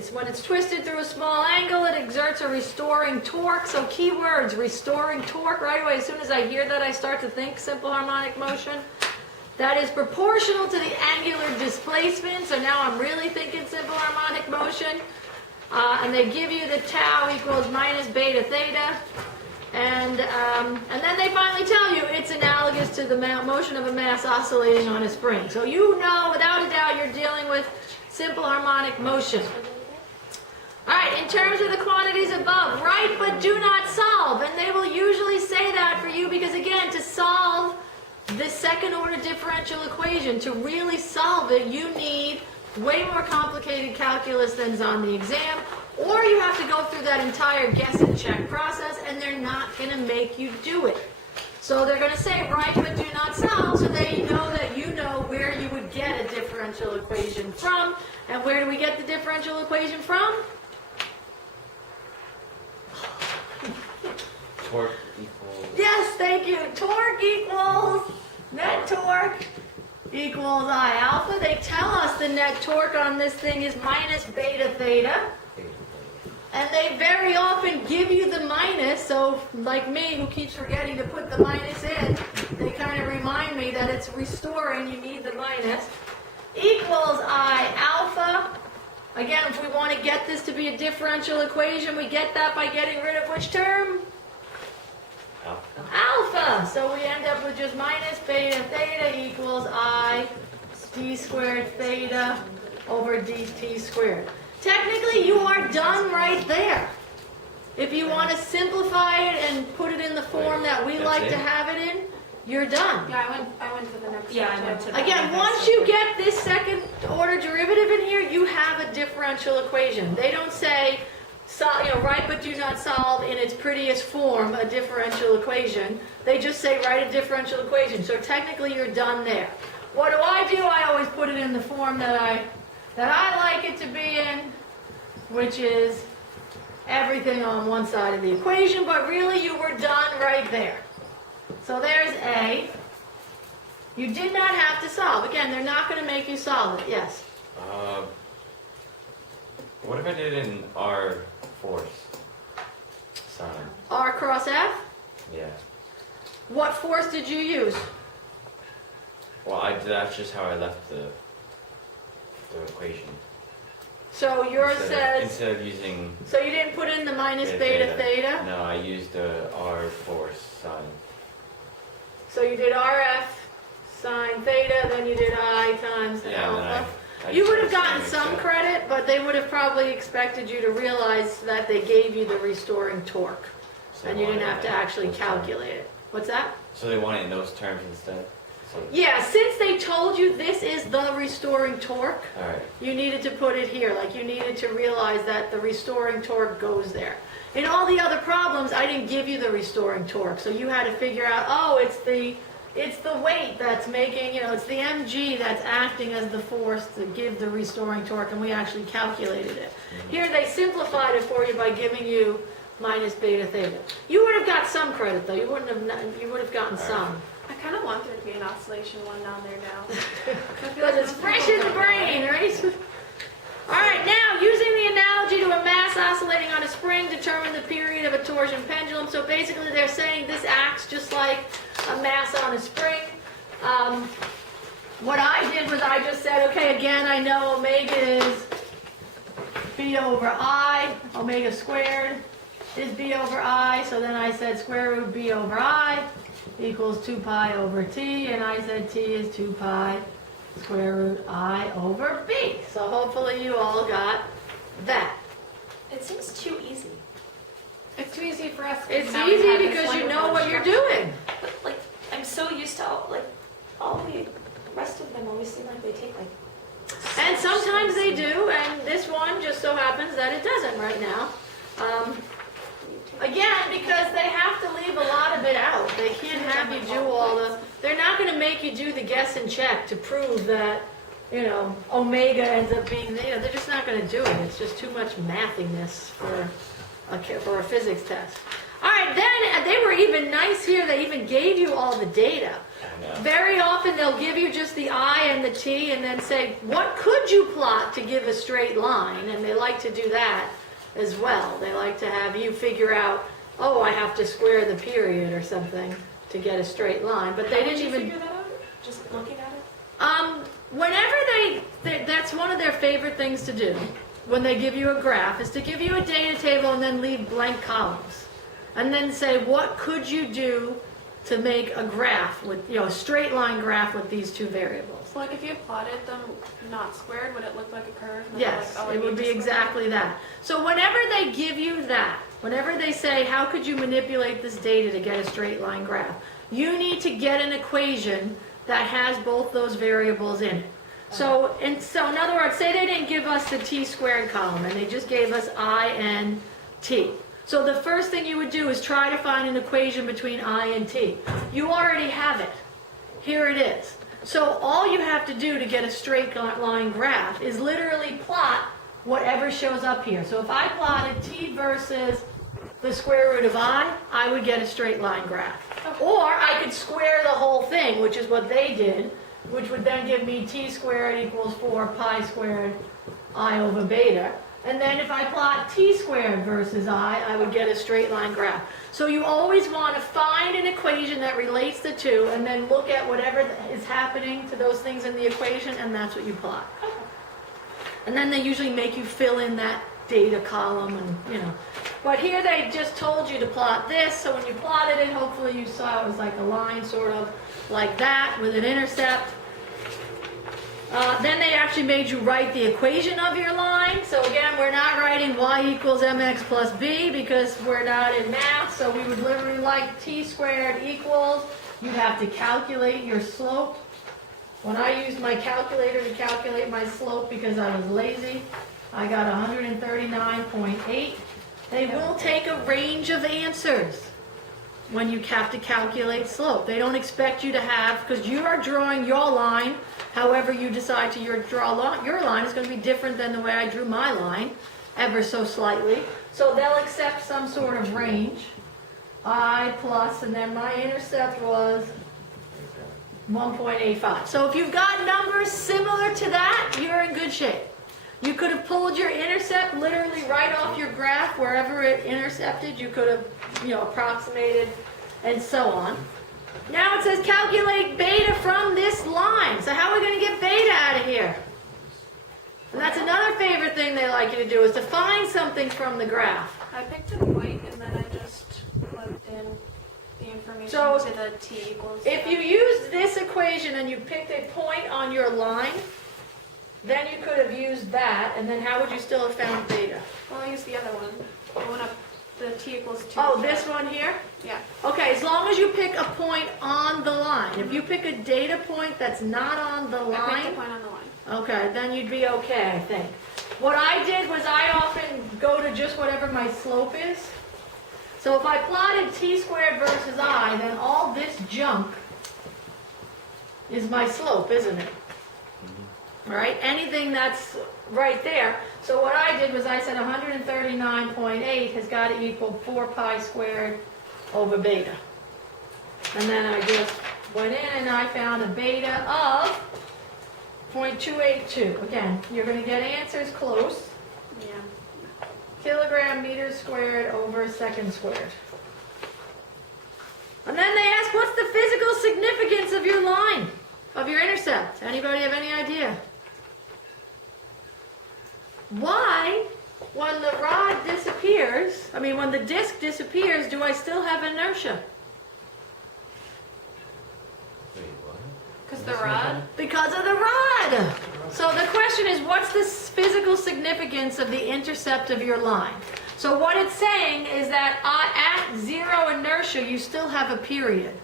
It's when it's twisted through a small angle, it exerts a restoring torque. So keywords, restoring torque, right away, as soon as I hear that, I start to think simple harmonic motion. That is proportional to the angular displacement. So now I'm really thinking simple harmonic motion. And they give you the tau equals minus beta theta. And then they finally tell you it's analogous to the motion of a mass oscillating on a spring. So you know, without a doubt, you're dealing with simple harmonic motion. All right, in terms of the quantities above, write but do not solve. And they will usually say that for you because, again, to solve this second order differential equation, to really solve it, you need way more complicated calculus than's on the exam, or you have to go through that entire guess and check process, and they're not going to make you do it. So they're going to say write but do not solve, so they know that you know where you would get a differential equation from. And where do we get the differential equation from? Torque equals... Yes, thank you. Torque equals net torque equals I alpha. They tell us the net torque on this thing is minus beta theta. And they very often give you the minus, so like me who keeps forgetting to put the minus in, they kind of remind me that it's restoring, you need the minus, equals I alpha. Again, if we want to get this to be a differential equation, we get that by getting rid of which term? Alpha. So we end up with just minus beta theta equals I d squared theta over dt squared. Technically, you are done right there. If you want to simplify it and put it in the form that we like to have it in, you're done. Yeah, I went to the next Yeah, one. I went to the Again, once you get this second order derivative in here, you have a differential equation. They don't say, write but do not solve in its prettiest form a differential equation. They just say write a differential equation. So technically, you're done there. What do? I always put it in the form that I like it to be in, which is everything on one side of the equation, but really you were done right there. So there's A. You did not have to solve. Again, they're not going to make you solve it. Yes? What if I did it in R force sign? R cross F? Yeah. What force did you use? Well, that's just how I left the equation. So yours says, Instead of using... so you didn't put in the minus beta theta? No, I used the R force sign. So you did RF sine theta, then you did I times the Yeah, and alpha. then I You would have just gotten mixed some it. credit, but they would have probably expected you to realize that they gave you the restoring torque. So And they you didn't wanted have to it in actually those terms. calculate it. What's that? So they want it in those terms instead? So, Yeah, since they told you this is the restoring torque, alright. you needed to put it here. Like you needed to realize that the restoring torque goes there. In all the other problems, I didn't give you the restoring torque. So you had to figure out, oh, it's the weight that's making, it's the mg that's acting as the force to give the restoring torque, and we actually calculated it. Here they simplified it for you by giving you minus beta theta. You would have got some credit though. You would have gotten some. I kind of want there to be an oscillation one down there now. Because it's fresh in the brain, right? All right, now, using the analogy to a mass oscillating on a spring, determine the period of a torsion pendulum. So basically they're saying this acts just like a mass on a spring. What I did was I just said, okay, again, I know omega is b over I, omega squared is b over I, so then I said square root b over I equals 2 pi over t, and I said t is 2 pi square root I over b. So hopefully you all got that. It seems too easy. It's too easy for us. It's now we easy have this because you wonderful know what you're instruction. doing. But I'm so used to all the rest of them always seem like they take And sometimes they do, and this one just so happens that it doesn't right now. Again, because they have to leave a lot of it out. They can't have you do all the... They're not going to make you do the guess and check to prove that, omega ends up being... they're just not going to do it. It's just too much mathiness for a physics test. All right, then they were even nice here. They even gave you all the data. know. Very often they'll give you just the I and the T and then say, what could you plot to give a straight line? And they like to do that as well. They like to have you figure out, oh, I have to square the period or something to get a straight line. But they How would didn't you even... figure that out? Just looking at it? Whenever that's one of their favorite things to do when they give you a graph, is to give you a data table and then leave blank columns. And then say, what could you do to make a graph with, a straight line graph with these two variables? So like if you plotted them not squared, would it look like a curve? And then Yes, like, oh, I it would need be to square exactly that. So whenever they give you that, whenever they say, how could you manipulate this data to get a straight line graph? You need to get an equation that has both those variables in it. So in other words, say they didn't give us the t squared column and they just gave us I and t. So the first thing you would do is try to find an equation between I and t. You already have it. Here it is. So all you have to do to get a straight line graph is literally plot whatever shows up here. So if I plotted t versus the square root of I would get a straight line graph. Or I could square the whole thing, which is what they did, which would then give me t squared equals 4 pi squared I over beta. And then if I plot t squared versus I would get a straight line graph. So you always want to find an equation that relates the two and then look at whatever is happening to those things in the equation, and that's what you plot. And then they usually make you fill in that data column and, But here they just told you to plot this, so when you plotted it, hopefully you saw it was like a line sort of like that with an intercept. Then they actually made you write the equation of your line. So again, we're not writing y equals mx plus b because we're not in math. So we would literally like t squared equals. You'd have to calculate your slope. When I used my calculator to calculate my slope because I was lazy, I got 139.8. They will take a range of answers when you have to calculate slope. They don't expect you to have, because you are drawing your line, however you decide to draw your line is going to be different than the way I drew my line, ever so slightly. So they'll accept some sort of range. I plus, and then my intercept was 1.85. So if you've got numbers similar to that, you're in good shape. You could have pulled your intercept literally right off your graph, wherever it intercepted. You could have, approximated and so on. Now it says calculate beta from this line. So how are we going to get beta out of here? And that's another favorite thing they like you to do, is to find something from the graph. I picked a point and then I just plugged in the information So, to the t equals. If you used this equation and you picked a point on your line, then you could have used that, and then how would you still have found beta? Well, I used the other one. The one up, the t equals 2. Oh, this one here? Yeah. Okay, as long as you pick a point on the line. If you pick a data point that's not on the I picked line, a point on the line. okay, then you'd be okay, I think. What I did was I often go to just whatever my slope is. So if I plotted t squared versus I, then all this junk is my slope, isn't it? Right? Anything that's right there. So what I did was I said 139.8 has got to equal 4 pi squared over beta. And then I just went in and I found a beta of 0.282. Again, you're going to get answers close. Yeah. Kilogram meters squared over second squared. And then they ask, what's the physical significance of your line, of your intercept? Anybody have any idea? Why, when the rod disappears, when the disc disappears, do I still have inertia? Wait, what? Because the rod. Because of the rod. So the question is, what's the physical significance of the intercept of your line? So what it's saying is that at zero inertia, you still have a period.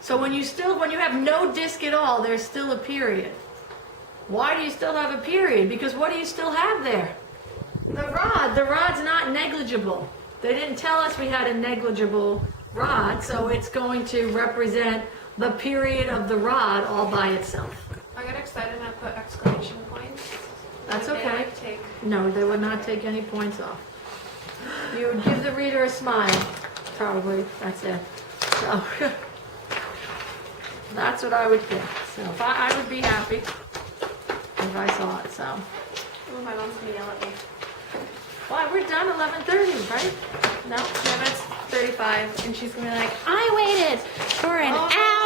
So when you have no disc at all, there's still a period. Why do you still have a period? Because what do you still have there? The rod. The rod's not negligible. They didn't tell us we had a negligible rod, so it's going to represent the period of the rod all by itself. I got excited and I put exclamation points. That's Like, they okay. would take. No, they would not take any points off. You would give the reader a smile, probably. That's it. So, That's what I would think. So if I would be happy if I saw it, so. Oh, my mom's gonna yell at me. Well, we're done 11:30, right? No? Yeah, but it's 35, and she's gonna be like, I waited for an Oh. hour.